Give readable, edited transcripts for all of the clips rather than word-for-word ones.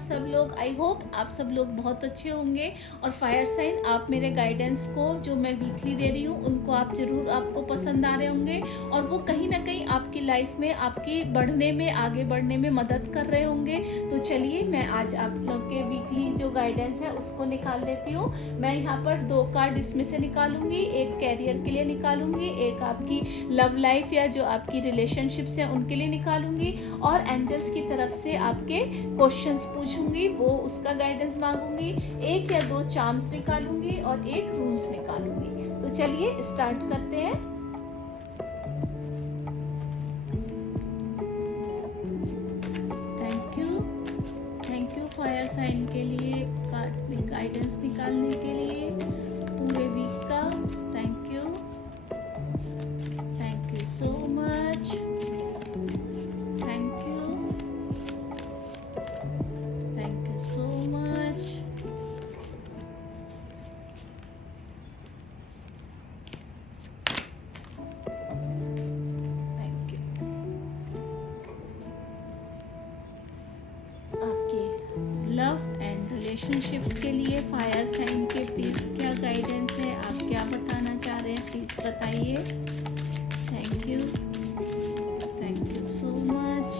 सब लोग? I hope आप सब लोग बहुत अच्छे होंगे। और फायर साइन, आप मेरे गाइडेंस को जो मैं वीकली दे रही हूँ उनको आप ज़रूर आपको पसंद आ रहे होंगे, और वो कहीं ना कहीं आपकी लाइफ में आपकी बढ़ने में, आगे बढ़ने में मदद कर रहे होंगे। तो चलिए मैं आज आप लोग के वीकली जो गाइडेंस है उसको निकाल लेती हूँ। मैं यहाँ पर 2 कार्ड इसमें से निकालूंगी, एक कैरियर के लिए निकालूंगी, एक आपकी लव लाइफ या जो आपकी रिलेशनशिप्स हैं उनके लिए निकालूंगी, और एंजल्स की तरफ से आपके क्वेश्चंस पूछूंगी, वो उसका गाइडेंस मांगूंगी। 1 या 2 चार्म्स निकालूंगी और 1 रूल्स निकालूंगी। तो चलिए स्टार्ट करते हैं। थैंक यू फायर साइन के लिए कार्ड गाइडेंस निकालने के लिए पूरे वीक का। Thank you so much. Thank you so much. Thank you. आपके लव एंड रिलेशनशिप्स के लिए फायर साइन के प्लीज क्या गाइडेंस है, आप क्या बताना चाह रहे हैं, प्लीज बताइए। Thank you so much.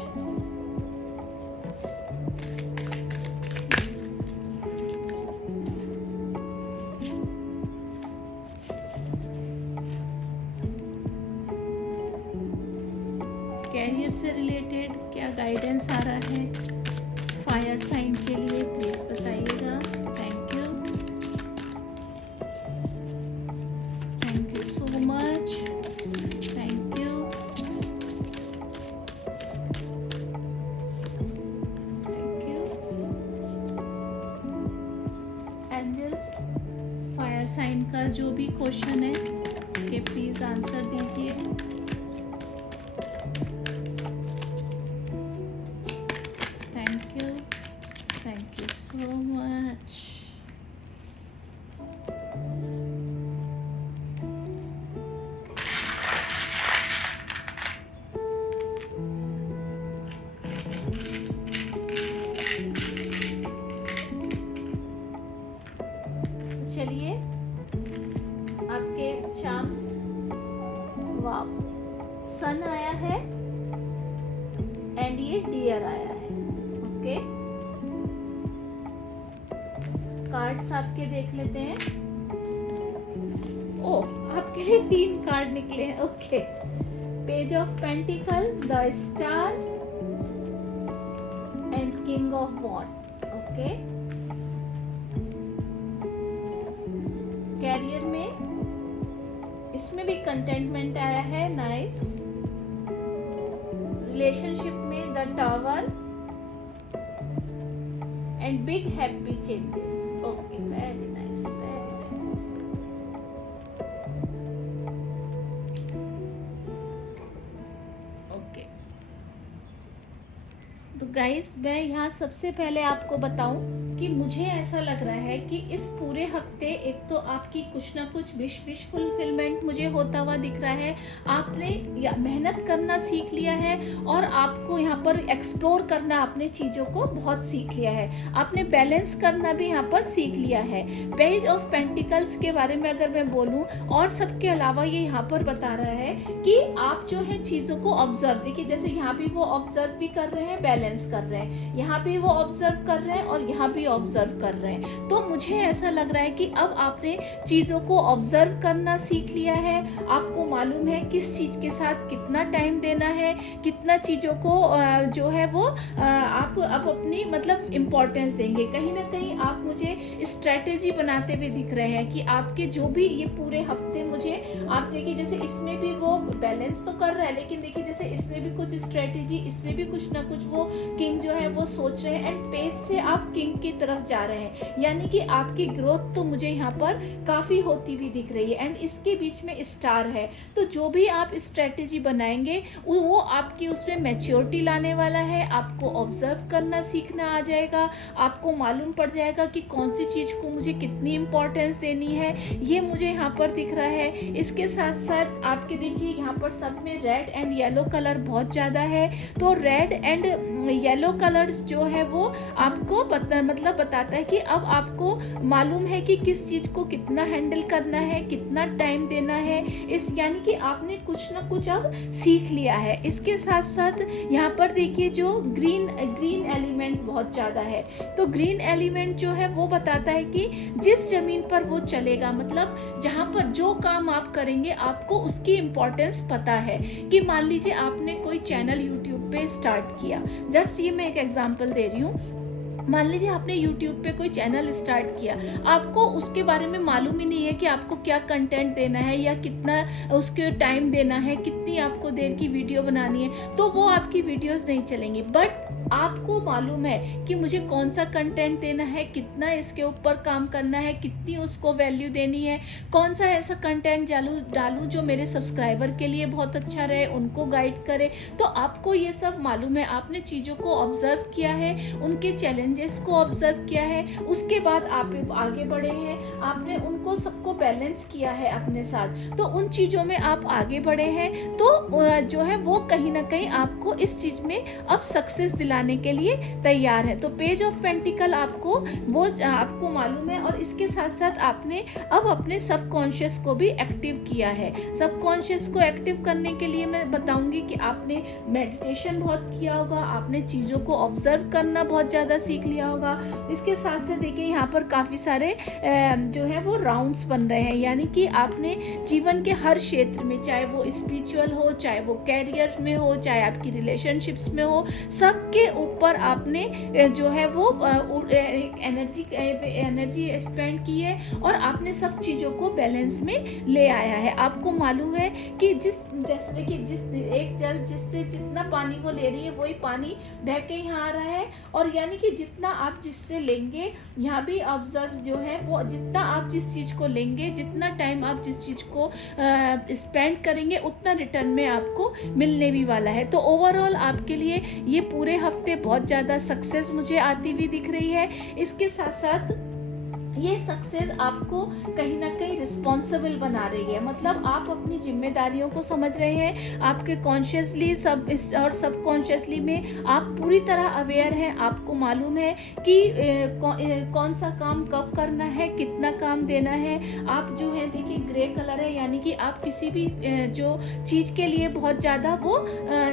Career से रिलेटेड क्या गाइडेंस आ रहा है फायर साइन के लिए, प्लीज बताइएगा। Thank you so much. Thank you angels, fire sign का जो भी क्वेश्चन है उसके प्लीज आंसर दीजिए। Thank you so much. चलिए आपके चार्म्स, वाव, सन आया है एंड ये डियर आया है। ओके, कार्ड्स आपके देख लेते हैं। ओ, आपके लिए 3 कार्ड निकले हैं। Okay, page of pentacle, the star and king of wands. Okay, career में इसमें भी कंटेंटमेंट आया है, नाइस। रिलेशनशिप में the tower and big happy changes. Okay, very nice, very nice. Okay, तो गाइस मैं यहाँ सबसे पहले आपको बताऊं कि मुझे ऐसा लग रहा है कि इस पूरे हफ्ते एक तो आपकी कुछ ना कुछ विश फुलफिलमेंट मुझे होता हुआ दिख रहा है। आपने मेहनत करना सीख लिया है और आपको यहाँ पर एक्सप्लोर करना, आपने चीज़ों को बहुत सीख लिया है। आपने बैलेंस करना भी यहाँ पर सीख लिया है। पेज ऑफ पेंटिकल्स के बारे में अगर मैं बोलूँ, और सबके अलावा ये यहाँ पर बता रहा है कि आप जो है चीज़ों को ऑब्जर्व, देखिए जैसे यहाँ भी वो ऑब्जर्व भी कर रहे हैं, बैलेंस कर रहे हैं, यहाँ भी वो ऑब्जर्व कर रहे हैं और यहाँ भी ऑब्जर्व कर रहे हैं। तो मुझे ऐसा लग रहा है कि अब आपने चीज़ों को ऑब्जर्व करना सीख लिया है। आपको मालूम है किस चीज़ के साथ कितना टाइम देना है, कितना चीज़ों को जो है वो आप अब अपनी मतलब इम्पोर्टेंस देंगे। कहीं ना कहीं आप मुझे स्ट्रेटेजी बनाते हुए दिख रहे हैं कि आपके जो भी ये पूरे हफ्ते मुझे, आप देखिए जैसे इसमें भी वो बैलेंस तो कर रहा है, लेकिन देखिए जैसे इसमें भी कुछ स्ट्रेटेजी, इसमें भी कुछ ना कुछ वो किंग जो है वो सोच रहे हैं, एंड पेज से आप किंग की तरफ जा रहे हैं। यानी कि आपकी ग्रोथ तो मुझे यहाँ पर काफ़ी होती हुई दिख रही है, एंड इसके बीच में स्टार है। तो जो भी आप स्ट्रेटेजी बनाएंगे वो आपकी उसमें मैच्योरिटी लाने वाला है। आपको ऑब्जर्व करना सीखना आ जाएगा, आपको मालूम पड़ जाएगा कि कौन सी चीज़ को मुझे कितनी इम्पोर्टेंस देनी है, ये मुझे यहाँ पर दिख रहा है। इसके साथ साथ आपके देखिए यहाँ पर सब में रेड एंड येलो कलर बहुत ज़्यादा है, तो रेड एंड येलो कलर जो है वो आपको मतलब बताता है कि अब आपको मालूम है कि किस चीज़ को कितना हैंडल करना है, कितना टाइम देना है। इस यानी कि आपने कुछ ना कुछ अब सीख लिया है। इसके साथ साथ यहाँ पर देखिए जो ग्रीन एलिमेंट बहुत ज़्यादा है, तो ग्रीन एलिमेंट जो है वो बताता है कि जिस ज़मीन पर वो चलेगा, मतलब जहाँ पर जो काम आप करेंगे आपको उसकी इम्पोर्टेंस पता है। कि मान लीजिए आपने कोई चैनल यूट्यूब पे स्टार्ट किया, जस्ट ये मैं एक एग्जांपल दे रही हूँ। मान लीजिए आपने YouTube पे कोई चैनल स्टार्ट किया, आपको उसके बारे में मालूम ही नहीं है कि आपको क्या कंटेंट देना है या कितना उसके टाइम देना है, कितनी आपको देर की वीडियो बनानी है, तो वो आपकी वीडियोस नहीं चलेंगी। बट आपको मालूम है कि मुझे कौन सा कंटेंट देना है, कितना इसके ऊपर काम करना है, कितनी उसको वैल्यू देनी है, कौन सा ऐसा कंटेंट डालूं जो मेरे सब्सक्राइबर के लिए बहुत अच्छा रहे, उनको गाइड करे। तो आपको ये सब मालूम है, आपने चीज़ों को ऑब्जर्व किया है, उनके चैलेंजेस को ऑब्जर्व किया है, उसके बाद आप आगे बढ़े हैं, आपने उनको सबको बैलेंस किया है अपने साथ, तो उन चीज़ों में आप आगे बढ़े हैं। तो जो है वो कहीं ना कहीं आपको इस चीज़ में अब सक्सेस दिलाने के लिए तैयार है। तो पेज ऑफ पेंटिकल आपको वो आपको मालूम है, और इसके साथ साथ आपने अब अपने सबकॉन्शियस को भी एक्टिव किया है। सबकॉन्शियस को एक्टिव करने के लिए मैं बताऊंगी कि आपने मेडिटेशन बहुत किया होगा, आपने चीज़ों को ऑब्जर्व करना बहुत ज़्यादा सीख लिया होगा। इसके साथ साथ देखिए यहाँ पर काफ़ी सारे जो है वो राउंड्स बन रहे हैं, यानी कि आपने जीवन के हर क्षेत्र में, चाहे वो स्पिरिचुअल हो, चाहे वो कैरियर में हो, चाहे आपकी रिलेशनशिप्स में हो, सबके ऊपर आपने जो है वो एनर्जी स्पेंड की है, और आपने सब चीज़ों को बैलेंस में ले आया है। आपको मालूम है कि जैसे कि जिस एक जल जिससे जितना पानी वो ले रही है वही पानी बह के यहाँ आ रहा है, और यानी कि जितना आप जिससे लेंगे, यहाँ भी ऑब्जर्व जो है वो जितना आप जिस चीज़ को लेंगे, जितना टाइम आप जिस चीज़ को स्पेंड करेंगे, उतना रिटर्न में आपको मिलने भी वाला है। तो ओवरऑल आपके लिए ये पूरे हफ्ते बहुत ज़्यादा सक्सेस मुझे आती हुई दिख रही है। इसके साथ साथ ये सक्सेस आपको कहीं ना कहीं रिस्पॉन्सिबल बना रही है, मतलब आप अपनी जिम्मेदारियों को समझ रहे हैं, आपके कॉन्शियसली और सबकॉन्शियसली में आप पूरी तरह अवेयर हैं। आपको मालूम है कि कौन सा काम कब करना है, कितना काम देना है। आप जो है देखिए ग्रे कलर है, यानी कि आप किसी भी जो चीज़ के लिए बहुत ज़्यादा वो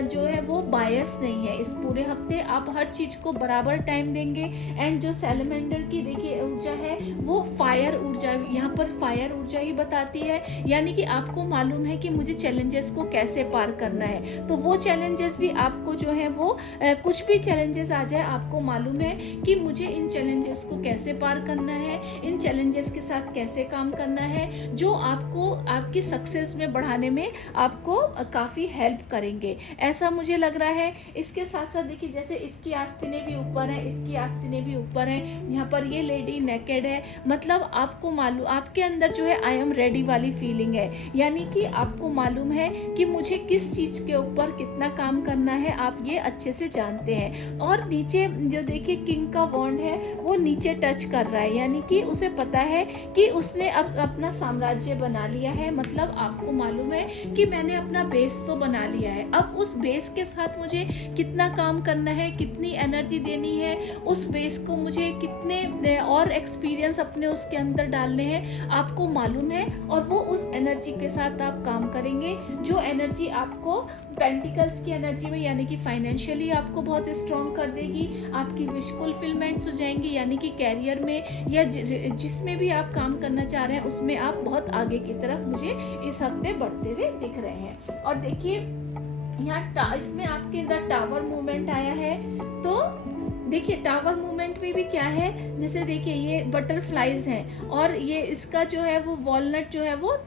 जो है वो बायस नहीं है। इस पूरे हफ्ते आप हर चीज़ को बराबर टाइम देंगे। एंड जो सैलमेंडर की देखिए ऊर्जा है वो फायर ऊर्जा, यहाँ पर फायर ऊर्जा ही बताती है, यानी कि आपको मालूम है कि मुझे चैलेंजेस को कैसे पार करना है। तो वो चैलेंजेस भी आपको जो है वो कुछ भी चैलेंजेस आ जाए, आपको मालूम है कि मुझे इन चैलेंजेस को कैसे पार करना है, इन चैलेंजेस के साथ कैसे काम करना है, जो आपको आपकी सक्सेस में बढ़ाने में आपको काफ़ी हेल्प करेंगे, ऐसा मुझे लग रहा है। इसके साथ साथ देखिए जैसे इसकी आस्तीनें भी ऊपर हैं, इसकी आस्तीनें भी ऊपर हैं, यहाँ पर ये लेडी नेकेड है, मतलब आपको मालूम, आपके अंदर जो है आई एम रेडी वाली फीलिंग है, यानी कि आपको मालूम है कि मुझे किस चीज़ के ऊपर कितना काम करना है, आप ये अच्छे से जानते हैं। और नीचे जो देखिए किंग का वॉन्ड है वो नीचे टच कर रहा है, यानी कि उसे पता है कि उसने अब अपना साम्राज्य बना लिया है, मतलब आपको मालूम है कि मैंने अपना बेस तो बना लिया है, अब उस बेस के साथ मुझे कितना काम करना है, कितनी एनर्जी देनी है, उस बेस को मुझे कितने और एक्सपीरियंस अपने उसके अंदर डालने हैं, आपको मालूम है। और वो उस एनर्जी के साथ आप काम करेंगे, जो एनर्जी आपको पेंटिकल्स की एनर्जी में, यानी कि फाइनेंशियली आपको बहुत स्ट्रॉन्ग कर देगी, आपकी विश फुलफिलमेंट्स हो जाएंगी, यानी कि कैरियर में या जिसमें भी आप काम करना चाह रहे हैं उसमें आप बहुत आगे की तरफ मुझे इस हफ्ते बढ़ते हुए दिख रहे हैं। और देखिए यहाँ इसमें आपके अंदर टावर मूवमेंट आया है, तो देखिए टावर मूवमेंट में भी क्या है, जैसे देखिए ये बटरफ्लाइज हैं और ये इसका जो है वो वॉलनट जो है वो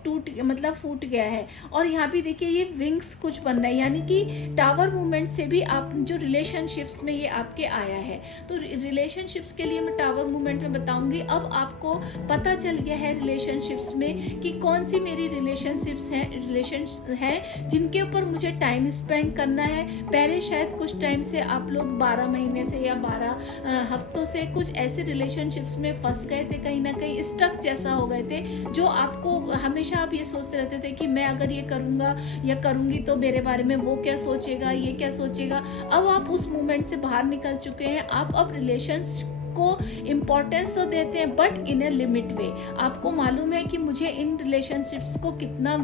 मतलब फूट गया है, और यहाँ भी देखिए ये विंग्स कुछ बन रहा है, यानी कि टावर मूवमेंट से भी आप जो रिलेशनशिप्स में ये आपके आया है। तो रिलेशनशिप्स के लिए मैं टावर मूवमेंट में बताऊंगी। अब आपको पता चल गया है रिलेशनशिप्स में कि कौन सी मेरी रिलेशनशिप्स हैं जिनके ऊपर मुझे टाइम स्पेंड करना है। पहले शायद कुछ टाइम से आप लोग 12 महीने से या हफ्तों से कुछ ऐसे रिलेशनशिप्स में फंस गए थे, कहीं ना कहीं स्टक जैसा हो गए थे, जो आपको हमेशा आप ये सोचते रहते थे कि मैं अगर ये करूँगा या करूँगी तो मेरे बारे में वो क्या सोचेगा, ये क्या सोचेगा। अब आप उस मोमेंट से बाहर निकल चुके हैं। आप अब रिलेशंस को इम्पोर्टेंस तो देते हैं, बट इन ए लिमिट वे। आपको मालूम है कि मुझे इन रिलेशनशिप्स को कितना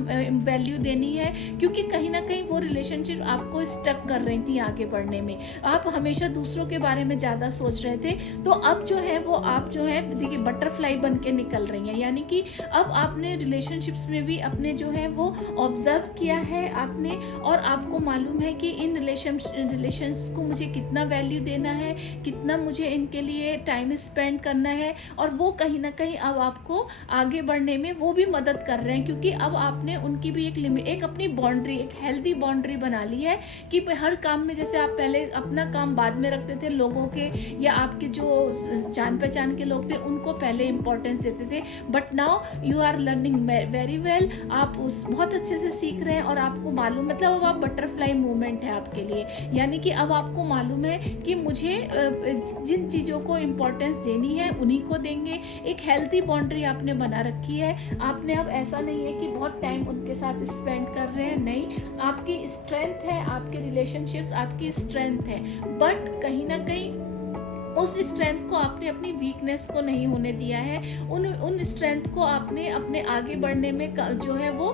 वैल्यू देनी है, क्योंकि कहीं ना कहीं वो रिलेशनशिप आपको स्टक कर रही थी आगे बढ़ने में। आप हमेशा दूसरों के बारे में ज़्यादा सोच रहे थे, तो अब जो है वो आप जो है देखिए बटरफ्लाई बन के निकल रही हैं। यानी कि अब आपने रिलेशनशिप्स में भी अपने जो है वो ऑब्जर्व किया है आपने, और आपको मालूम है कि इन रिलेशंस को मुझे कितना वैल्यू देना है, कितना मुझे इनके लिए टाइम स्पेंड करना है। और वो कहीं ना कहीं अब आपको आगे बढ़ने में वो भी मदद कर रहे हैं, क्योंकि अब आपने उनकी भी एक लिमिट, एक अपनी बाउंड्री, एक हेल्दी बाउंड्री बना ली है कि हर काम में, जैसे आप पहले अपना काम बाद में रखते थे, लोगों के या आपके जो जान पहचान के लोग थे उनको पहले इंपॉर्टेंस देते थे, but now you are learning very well. आप उस बहुत अच्छे से सीख रहे हैं, और आपको मालूम, मतलब अब आप बटरफ्लाई मूवमेंट है आपके लिए। यानी कि अब आपको मालूम है कि मुझे जिन चीज़ों को इम्पोर्टेंस देनी है उन्हीं को देंगे। एक हेल्थी बाउंड्री आपने बना रखी है। आपने अब ऐसा नहीं है कि बहुत टाइम उनके साथ स्पेंड कर रहे हैं, नहीं, आपकी स्ट्रेंथ है, आपके रिलेशनशिप्स आपकी स्ट्रेंथ है, बट कहीं ना कहीं उस स्ट्रेंथ को आपने अपनी वीकनेस को नहीं होने दिया है। उन स्ट्रेंथ को आपने अपने आगे बढ़ने में जो है वो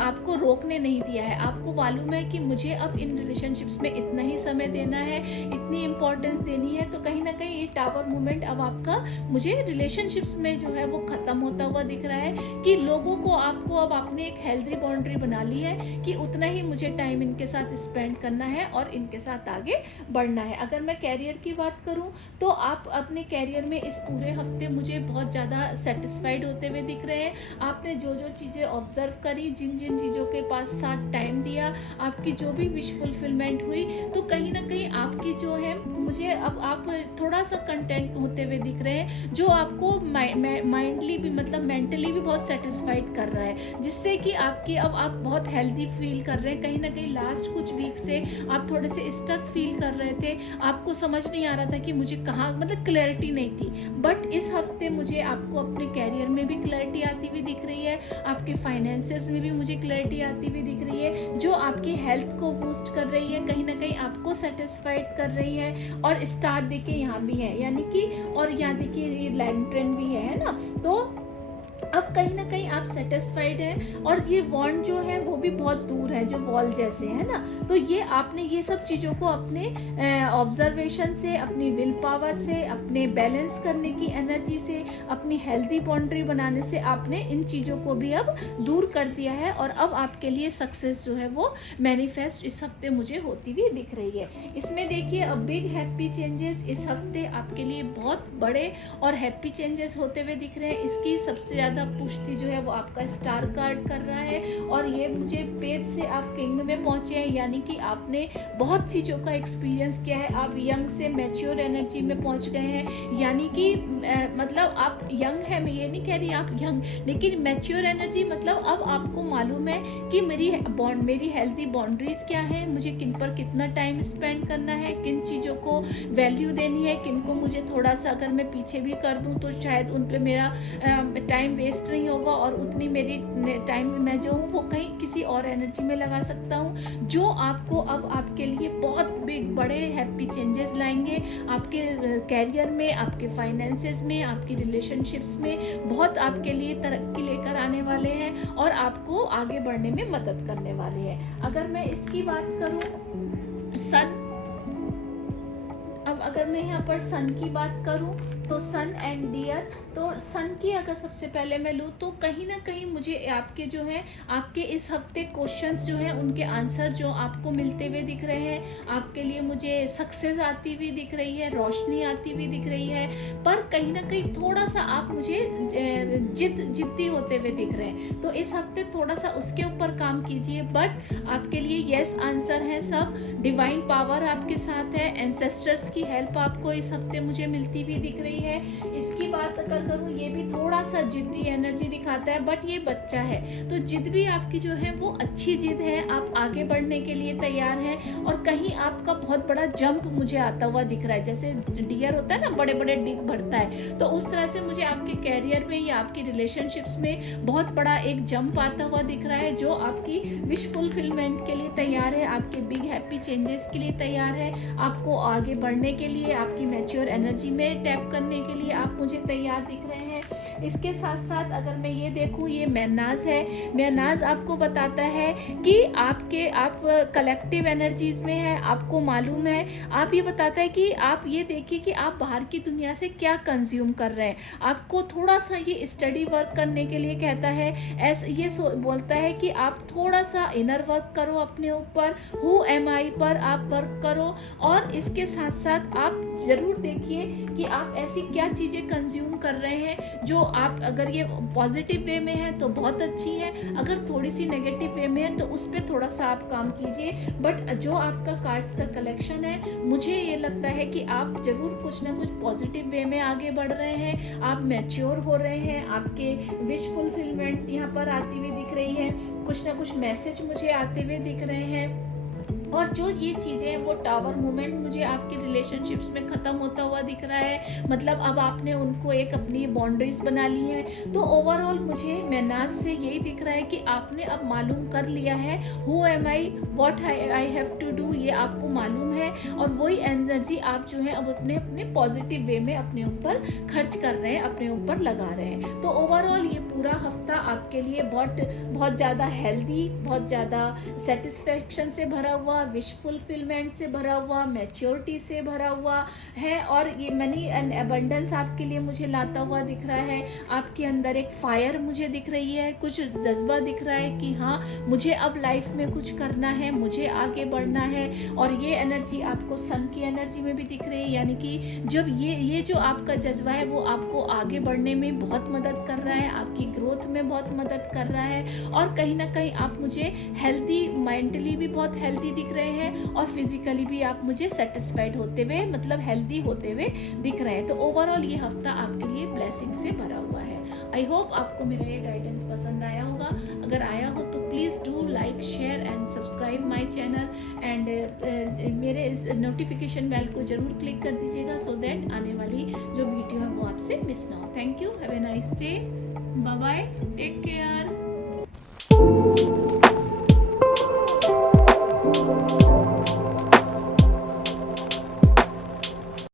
आपको रोकने नहीं दिया है। आपको मालूम है कि मुझे अब इन रिलेशनशिप्स में इतना ही समय देना है, इतनी इम्पोर्टेंस देनी है। तो कहीं ना कहीं ये टावर मूवमेंट अब आपका मुझे रिलेशनशिप्स में जो है वो ख़त्म होता हुआ दिख रहा है, कि लोगों को आपको अब आपने एक हेल्दी बाउंड्री बना ली है कि उतना ही मुझे टाइम इनके साथ स्पेंड करना है और इनके साथ आगे बढ़ना है। अगर मैं कैरियर की बात करूँ तो आप अपने कैरियर में इस पूरे हफ्ते मुझे बहुत ज़्यादा सेटिस्फाइड होते हुए दिख रहे हैं। आपने जो जो चीज़ें ऑब्जर्व करी, जिन जिन चीज़ों के पास साथ टाइम दिया, आपकी जो भी विश फुलफिलमेंट हुई, तो कहीं ना कहीं आपकी जो है मुझे अब आप थोड़ा सा कंटेंट होते हुए दिख रहे हैं, जो आपको माइंडली भी, मतलब मेंटली भी बहुत सेटिस्फाइड कर रहा है, जिससे कि आपकी अब आप बहुत हेल्दी फील कर रहे हैं। कहीं ना कहीं लास्ट कुछ वीक से आप थोड़े से स्टक फील कर रहे थे, आपको समझ नहीं आ रहा था कि मुझे कहाँ, मतलब क्लैरिटी नहीं थी, बट इस हफ्ते मुझे आपको अपने कैरियर में भी क्लैरिटी आती हुई दिख रही है, आपके फाइनेंसेस में भी मुझे क्लैरिटी आती हुई दिख रही है, जो आपकी हेल्थ को बूस्ट कर रही है, कहीं ना कहीं आपको सेटिस्फाइड कर रही है। और स्टार देखिए यहाँ भी है, यानी कि, और यहाँ देखिए ये लैंड ट्रेन भी है ना, तो अब कहीं ना कहीं आप सेटिस्फाइड हैं। और ये वॉन्ड जो है वो भी बहुत दूर है, जो वॉल जैसे है ना, तो ये आपने ये सब चीज़ों को अपने ऑब्जर्वेशन से, अपनी विल पावर से, अपने बैलेंस करने की एनर्जी से, अपनी हेल्दी बाउंड्री बनाने से आपने इन चीज़ों को भी अब दूर कर दिया है। और अब आपके लिए सक्सेस जो है वो मैनिफेस्ट इस हफ्ते मुझे होती हुई दिख रही है। इसमें देखिए अब बिग हैप्पी चेंजेस इस हफ्ते आपके लिए बहुत बड़े और हैप्पी चेंजेस होते हुए दिख रहे हैं। इसकी सबसे ज़्यादा पुष्टि जो है वो आपका स्टार कार्ड कर रहा है, और ये मुझे पेज से आप किंग में पहुंचे हैं, यानी कि आपने बहुत चीज़ों का एक्सपीरियंस किया है, आप यंग से मैच्योर एनर्जी में पहुंच गए हैं। यानी कि मतलब आप यंग है, मैं ये नहीं कह रही आप यंग, लेकिन मैच्योर एनर्जी, मतलब अब आपको मालूम है कि मेरी हेल्दी बाउंड्रीज क्या है, मुझे किन पर कितना टाइम स्पेंड करना है, किन चीज़ों को वैल्यू देनी है, किन को मुझे थोड़ा सा अगर मैं पीछे भी कर दूं तो शायद उन पर मेरा टाइम वेस्ट नहीं होगा, और उतनी मेरी टाइम मैं जो हूँ वो कहीं किसी और एनर्जी में लगा सकता हूँ, जो आपको अब आपके लिए बहुत बिग बड़े हैप्पी चेंजेस लाएंगे आपके कैरियर में, आपके फाइनेंसेस में, आपकी रिलेशनशिप्स में, बहुत आपके लिए तरक्की लेकर आने वाले हैं और आपको आगे बढ़ने में मदद करने वाले हैं। अगर मैं इसकी बात करूँ सन, अब अगर मैं यहाँ पर सन की बात करूँ तो सन एंड डियर, तो सन की अगर सबसे पहले मैं लूँ तो कहीं ना कहीं मुझे आपके जो है, आपके इस हफ्ते क्वेश्चंस जो हैं उनके आंसर जो आपको मिलते हुए दिख रहे हैं, आपके लिए मुझे सक्सेस आती हुई दिख रही है, रोशनी आती हुई दिख रही है, पर कहीं ना कहीं थोड़ा सा आप मुझे जिद्दी होते हुए दिख रहे हैं। तो इस हफ्ते थोड़ा सा उसके ऊपर काम कीजिए, बट आपके लिए यस आंसर है सब, डिवाइन पावर आपके साथ है, एंसेस्टर्स की हेल्प आपको इस हफ्ते मुझे मिलती हुई दिख रही रही है। इसकी बात अगर करूँ, ये भी थोड़ा सा जिद्दी एनर्जी दिखाता है, बट ये बच्चा है तो जिद भी आपकी जो है वो अच्छी जिद है, आप आगे बढ़ने के लिए तैयार हैं। और कहीं आपका बहुत बड़ा जंप मुझे आता हुआ दिख रहा है, जैसे डियर होता है ना, बड़े बड़े डिग भरता है, तो उस तरह से मुझे आपके कैरियर में या आपकी रिलेशनशिप्स में बहुत बड़ा एक जंप आता हुआ दिख रहा है, जो आपकी विश फुलफिलमेंट के लिए तैयार है, आपके बिग हैप्पी चेंजेस के लिए तैयार है, आपको आगे बढ़ने के लिए, आपकी मैच्योर एनर्जी में टैप करने के लिए आप मुझे तैयार दिख रहे हैं। इसके साथ साथ अगर मैं ये देखूँ, ये मैनाज है। मैनाज आपको बताता है कि आप कलेक्टिव एनर्जीज में है, आपको मालूम है, आप ये बताता है कि आप ये देखिए कि आप बाहर की दुनिया से क्या कंज्यूम कर रहे हैं। आपको थोड़ा सा ये स्टडी वर्क करने के लिए कहता है, बोलता है कि आप थोड़ा सा इनर वर्क करो अपने ऊपर, हु एम आई पर आप वर्क करो। और इसके साथ साथ आप ज़रूर देखिए कि आप ऐसी क्या चीज़ें कंज्यूम कर रहे हैं जो आप, अगर ये पॉजिटिव वे में है तो बहुत अच्छी है, अगर थोड़ी सी नेगेटिव वे में है तो उस पर थोड़ा सा आप काम कीजिए। बट जो आपका कार्ड्स का कलेक्शन है, मुझे ये लगता है कि आप ज़रूर कुछ ना कुछ पॉजिटिव वे में आगे बढ़ रहे हैं, आप मैच्योर हो रहे हैं, आपके विश फुलफिलमेंट यहाँ पर आती हुई दिख रही है, कुछ ना कुछ मैसेज मुझे आते हुए दिख रहे हैं। और जो ये चीज़ें हैं, वो टावर मूवमेंट मुझे आपकी रिलेशनशिप्स में ख़त्म होता हुआ दिख रहा है, मतलब अब आपने उनको एक अपनी बाउंड्रीज बना ली है। तो ओवरऑल मुझे मैनाज से यही दिख रहा है कि आपने अब मालूम कर लिया है, who am I, what I have to do, ये आपको मालूम है। और वही एनर्जी आप जो है अब अपने पॉजिटिव वे में अपने ऊपर खर्च कर रहे हैं, अपने ऊपर लगा रहे हैं। तो ओवरऑल ये पूरा हफ्ता आपके लिए बहुत ज़्यादा हेल्दी, बहुत ज़्यादा सेटिस्फेक्शन से भरा हुआ, विश फुलफिलमेंट से भरा हुआ, मैच्योरिटी से भरा हुआ है। और ये मनी एंड अबंडेंस आपके लिए मुझे लाता हुआ दिख रहा है। आपके अंदर एक फायर मुझे दिख रही है, कुछ जज्बा दिख रहा है कि हाँ, मुझे अब लाइफ में कुछ करना है, मुझे आगे बढ़ना है। और ये एनर्जी आपको सन की एनर्जी में भी दिख रही है, यानी कि जब ये जो आपका जज्बा है वो आपको आगे बढ़ने में बहुत मदद कर रहा है, आपकी ग्रोथ में बहुत मदद कर रहा है। और कहीं ना कहीं आप मुझे हेल्दी, मेंटली भी बहुत हेल्दी दिख रहे हैं, और फिजिकली भी आप मुझे सेटिस्फाइड होते हुए, मतलब हेल्दी होते हुए दिख रहे हैं। तो ओवरऑल ये हफ्ता आपके लिए ब्लेसिंग से भरा हुआ है। आई होप आपको मेरा ये गाइडेंस पसंद आया होगा। अगर आया हो तो please do like, share and subscribe my channel, and मेरे नोटिफिकेशन बेल को जरूर क्लिक कर दीजिएगा, सो दैट आने वाली जो वीडियो है वो आपसे मिस ना हो। Thank you, have a nice day, bye bye, take care.